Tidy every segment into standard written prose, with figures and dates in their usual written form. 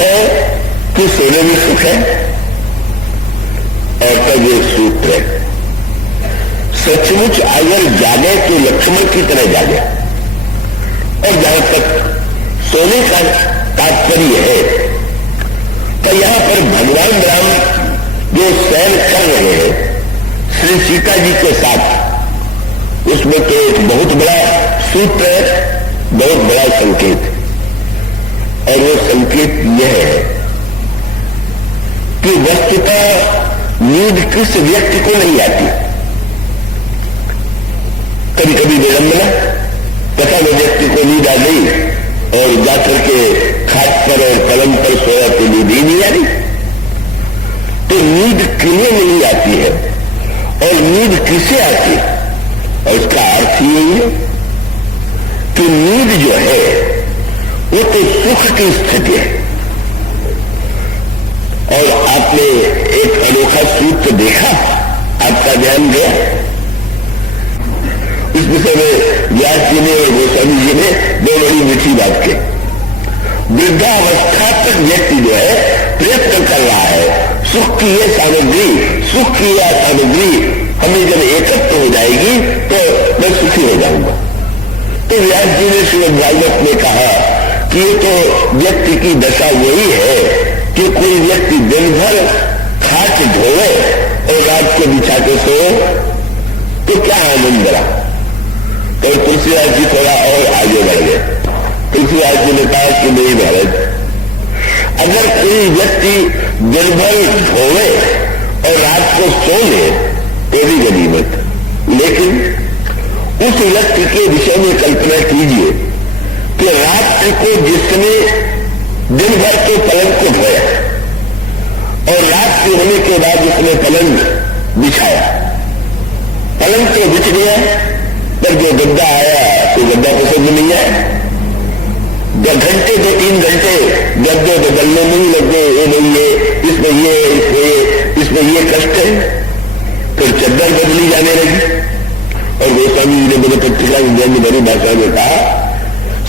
है कि सोने में सुख है, और तब ये सूत्र है। सचमुच अगर जागे तो लक्ष्मण की तरह जागे। और जहां तक सोने का तात्पर्य है, तो यहां पर भगवान राम जो शयन कर रहे हैं श्री सीता जी के साथ, उसमें तो एक बहुत बड़ा सूत्र है, बहुत बड़ा संकेत है। और वो संकेत यह है कि वस्तुतः नींद किस व्यक्ति को नहीं आती। कभी कभी विडंबना, पता वो व्यक्ति को नींद आ गई और जाकर के खाट पर और पलंग पर सोया तो नींद ही नहीं आ रही। तो नींद किन्हें नहीं आती है और नींद किसे आती है, और उसका अर्थ यही है कि नींद जो है वो तो सुख की स्थिति है। और आपने एक अनोखा सूत्र देखा, आपका ध्यान गया इस विषय में। व्यास जी ने और गोस्वामी जी ने दो बड़ी मीठी बात की। वृद्धावस्था तक व्यक्ति जो है प्रयत्न कर रहा है, सुख की यह सामग्री, सुख की यह सामग्री हमें जब एकत्र हो जाएगी तो मैं सुखी हो जाऊंगा। तो व्यास जी ने श्रीमद् भागवत में कहा कि ये तो व्यक्ति की दशा वही है कि कोई व्यक्ति दिन भर खाट धोए और रात को बिछा के सोए, तो क्या आनंद रहा। तो तुलसीदास जी थोड़ा और आगे बढ़ गए। तुलसीदास जी ने कहा कि नहीं महाराज, अगर कोई व्यक्ति दिन भर धोए और रात को सो ले तो भी गनीमत, लेकिन उस व्यक्ति के विषय में कल्पना कीजिए कि रात्रि को जिसने दिन भर के पलंग को धोया और रात्रि होने के बाद उसने पलंग बिछाया, पलंग तो बिछ गया, पर जो गद्दा आया तो गद्दा पसंद नहीं आया। 2 घंटे 2-3 घंटे गद्दे बदलने नहीं लगे, ये नहीं है, इसमें ये कष्ट है। फिर चद्दर बदली जाने लगी। और गोस्वामी जी ने मेरे पत्रिका में बड़ी भाषा में कहा,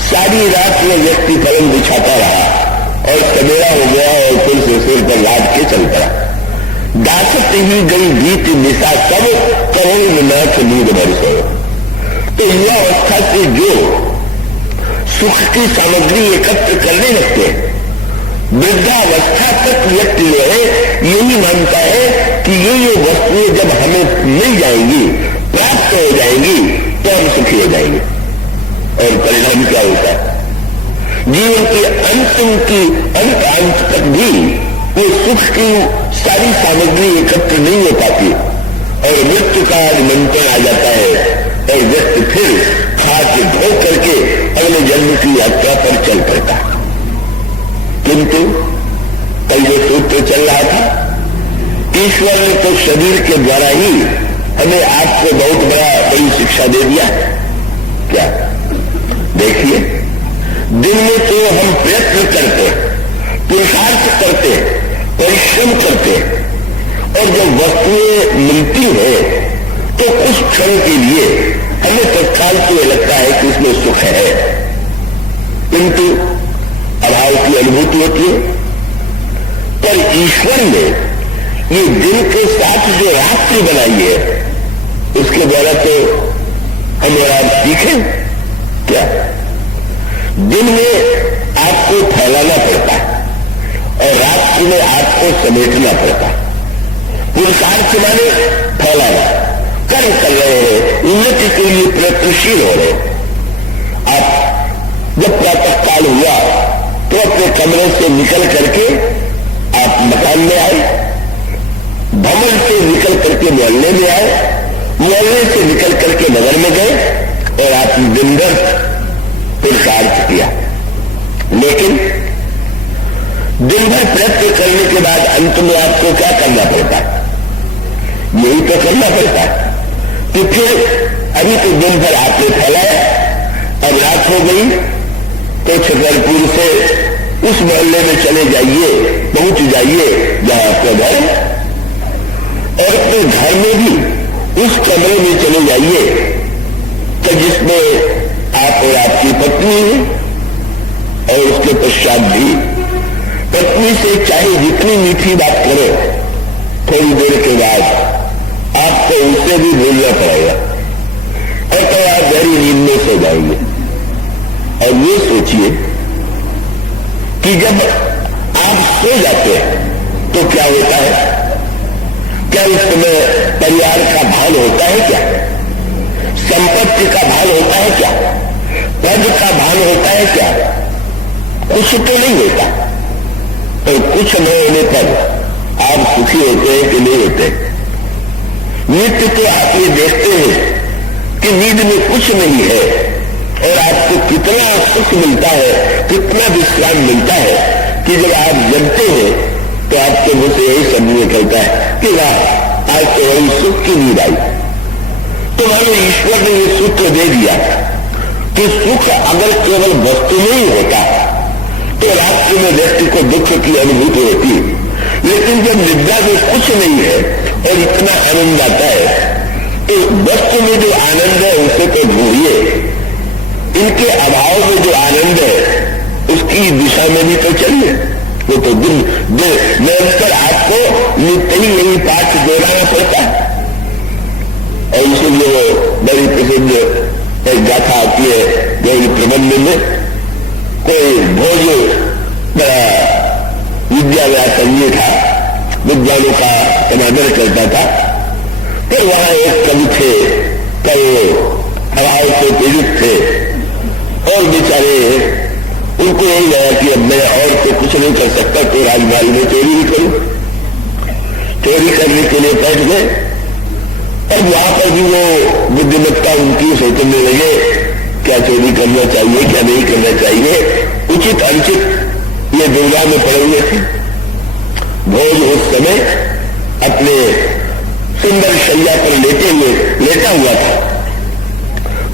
सारी रात में व्यक्ति पलंग बिछाता रहा और सवेरा हो गया और फिर से सिर पर लाद के चल पड़ा। दासत ही गई बीत निशा सब करोड़ नाथ नींद बरसो। तो युवावस्था से जो सुख की सामग्री एकत्र करने लगते हैं, वृद्धावस्था तक व्यक्ति जो है यही मानता है कि ये वस्तुएं जब हमें मिल जाएंगी, प्राप्त हो जाएंगी, तो हम सुखी हो जाएंगे। और परिणाम क्या होता है, जीवन के अंत तक भी वो सुख की सारी सामग्री एकत्र नहीं हो पाती और मृत्यु का निमंत्रण आ जाता है और व्यक्ति फिर हाथ धो करके अगले जन्म की यात्रा पर चल पड़ता है। किंतु कल जो सूत्र चल रहा था, ईश्वर ने तो शरीर के द्वारा ही हमें आपको बहुत बड़ी शिक्षा दे दिया। क्या देखिए, दिन में तो हम प्रयत्न करते, पुरुषार्थ करते, परिश्रम करते, और जब वस्तुएं मिलती है तो उस क्षण के लिए हमें तत्काल तो यह लगता है कि इसमें सुख है, किंतु अभाव की अनुभूति होती है। पर ईश्वर ने ये दिन के साथ जो रात्रि बनाई है, उसके द्वारा तो हम और आप सीखें क्या। दिन में आपको फैलाना पड़ता है और रात्रि में आपको समेटना पड़ता है। पुरुषार्थ माने फैलाना, कर्म कर रहे हैं, उन्नति के लिए प्रयत्नशील हो रहे हैं। आप जब प्रातः काल हुआ तो अपने कमरे से निकल करके आप मकान में आए, भवन से निकल करके मोहल्ले में आए, मोहल्ले से निकल करके नगर में गए और आप दिन भर पुरुषार्थ किया। लेकिन दिन भर प्रयत्न करने के बाद अंत में आपको क्या करना पड़ता है, यही तो करना पड़ता है कि फिर अभी तो दिन भर आपने फैलाया, अब रात हो गई तो छतरपुर से उस मोहल्ले में चले जाइए, पहुंच जाइए जहां आपका घर है, और अपने घर में भी उस कमरे में चले जाइए तो जिसमें आप और आपकी पत्नी है, और उसके पश्चात भी पत्नी से चाहे जितनी मीठी बात करो, थोड़ी देर के बाद आपको उसे भी भूलना पड़ेगा और तो आप गहरी नींद में सो जाएंगे। और ये सोचिए कि जब आप सो जाते हैं तो क्या होता है? क्या इस समय परिवार का भान होता है? क्या संपत्ति का भान होता है? क्या पद का भान होता है? क्या कुछ तो नहीं होता। तो कुछ न होने पर आप सुखी होते हैं कि नहीं होते? नित्य तो आप ये देखते हैं कि नींद में कुछ नहीं है और आपको कितना सुख मिलता है, कितना विश्राम मिलता है कि जब आप जगते हैं तो आपके मुंह से यही शब्द निकलता है कि वाह, आज तो बड़ी सुख की नींद आई। तो मानो ईश्वर ने ये सूत्र दे दिया कि सुख अगर केवल वस्तु में ही होता तो रात्रि में व्यक्ति को दुख की अनुभूति होती, लेकिन जब निद्रा में कुछ नहीं है और इतना आनंद आता है तो वस्तु में जो आनंद है उसे तो भूलिए, इनके अभाव में जो आनंद है उसकी दिशा में भी तो चलिए। वो तो दिन निरंतर आपको नित्य ही यही पाठ दोहराना पड़ता है। और इसलिए वो बड़ी प्रसिद्ध एक गाथा आती है गौरी प्रबंध में, कोई भोज बड़ा विद्याव्यासंगी था, विद्वानों का अनादर करता था। फिर वहां एक कवि थे, कई हवाओं से पीड़ित थे और बेचारे उनको यही लगा कि अब मैं और तो कुछ नहीं कर सकता तो राजमहल में चोरी ही करूं। चोरी करने के लिए बैठ गए और वहां पर भी वो बुद्धिमत्ता उनकी सोचने लगे क्या चोरी करना चाहिए, क्या नहीं करना चाहिए, उचित अनुचित ये दुविधा में पड़े हुए थे। भोज उस समय अपने सुंदर शैया पर लेटा हुआ था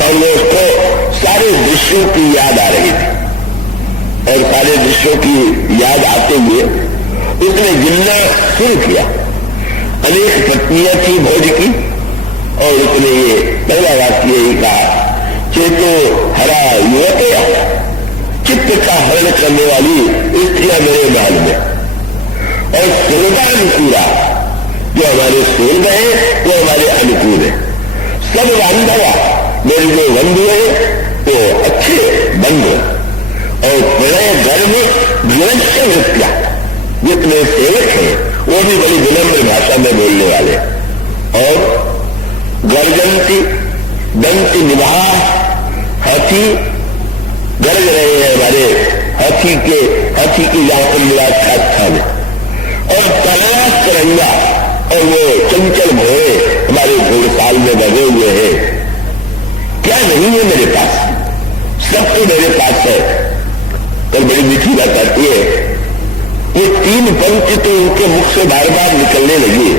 और वो उसको सारे दृश्यों की याद आ रही थी और सारे दृश्यों की याद आते हुए उसने गिनना शुरू किया। अनेक पत्नियां थी भोज की और उसने ये पहला वाक्य यही कहा, चेतो हरा युवतया, चित्त का हरण करने वाली स्त्रियां मेरे महल में, और सूर्यानुकूला, जो हमारे सूर्य है वो हमारे अनुकूल है। सब बांधवा, मेरे जो बंधु है वो अच्छे बंधु, और प्रणय घर में विनश्य वृत्तिया, जितने सेवक हैं वो भी बड़ी विनम्र भाषा में बोलने वाले, और गर्जंती दंती निभा, हाथी गरज रहे हैं हमारे हाथी की यहां पर निवास में, और तलाश करंगा, और वो चंचल घोड़े हमारे घोड़साल में लगे हुए हैं। क्या नहीं है मेरे पास? सब तो मेरे पास है। पर बड़ी मीठी बात आती है, ये तीन पंक्ति तो उनके मुख से बार बार निकलने लगी,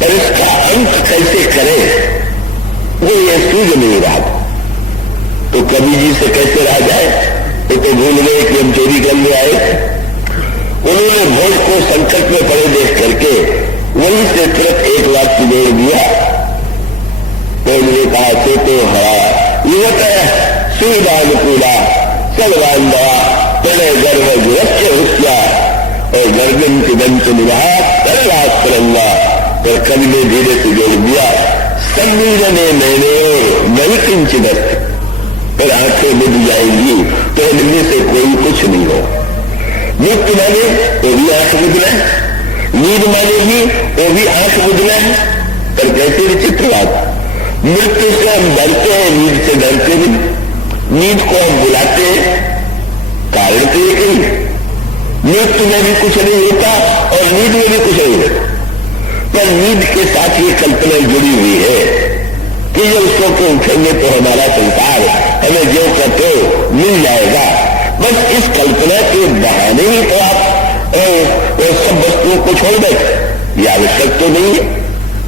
पर इसका अंत कैसे करें वो ये सूझ नहीं रहा। तो कवि जी से कैसे रहा जाए? वो तो भूल गए कि हम चोरी करने आए। उन्होंने भोज को संकट में पड़े देख करके वहीं से तुरंत एक वाक्य जोड़ दिया। तो उन्होंने कहा, से तो हरा युवत सूर्यानुकूला, सर्वांधवा, प्रणय गर्भ जुरस्य हुस्या, और गर्जन के दंत निभा तरलास करंगा। पर कवि ने धीरे से जोड़ दिया, संमीरने मैंने नहीं किंचित, पर आंखें बुझ जाएंगी तो इनमें से कोई कुछ नहीं हो। मृत्यु माने वो भी आंख बुझना है, नींद मानेगी वो भी आंख बुझना है। पर कैसे विचित्र बात, मृत्यु से हम डरते हैं, नींद से डरते नहीं। नींद को हम बुलाते हैं, कारण तो ये कहीं मृत्यु में भी कुछ नहीं होता और नींद में भी कुछ नहीं होता। पर नींद के साथ ये कल्पना जुड़ी हुई है कि जब सो के उठेंगे तो हमारा संसार हमें जो कहते मिल जाएगा। बस इस कल्पना के बहाने ही तो आप सब वस्तुओं को छोड़ दे। यह आवश्यक तो नहीं है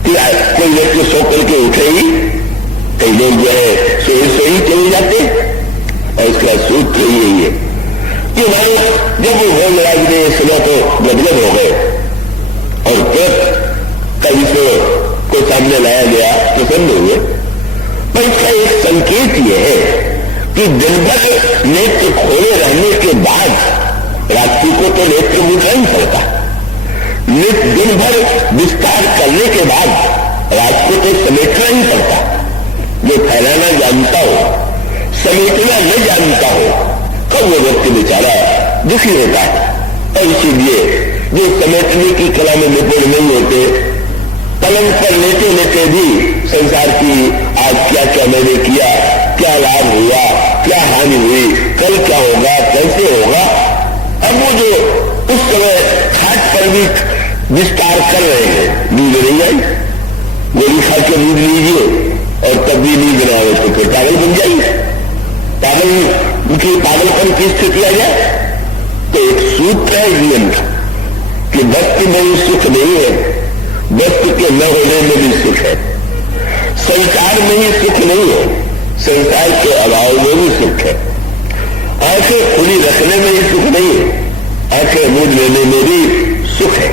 कि कोई व्यक्ति सो करके उठे ही, कई लोग जो है सोई चले जाते। और इसका सूत्र यही है कि मानो जब वो भोजराज ने सुना तो गदगद हो गए और फिर कवि को सामने लाया गया, प्रसन्न हुए। पर इसका एक संकेत यह है कि दिन भर नेत्र खोले रहने के बाद रात्रि को तो नेत्र मूठा ही पड़ता, दिन भर विस्तार करने के बाद रात को तो समेटना ही पड़ता। जो फैलाना जानता हो, समेटना न जानता हो, कब वो व्यक्ति बेचारा दुखी होता है। और इसीलिए जो समेटने की कला में निपुण नहीं होते, पलंग पर लेते लेते भी संसार की आज क्या क्या मैंने किया, क्या लाभ हुआ, क्या हानि हुई, कल क्या होगा, कैसे होगा, अब वो जो उस समय खाट पर भी विस्तार कर रहे हैं, नींद नहीं आई, गोली खा के नींद लीजिए और तब भी नींद ना आए तो फिर पागल बन जाइए। पागलपन की स्थिति आ जाए तो एक सूत्र है जीवन का कि भक्ति में ही सुख नहीं है, वस्तु के न होने में भी सुख है। संसार में ही सुख नहीं है, संसार के अभाव में भी सुख है। आंखें खुली रखने में ही सुख नहीं है, आंखें मूंद लेने में भी सुख है।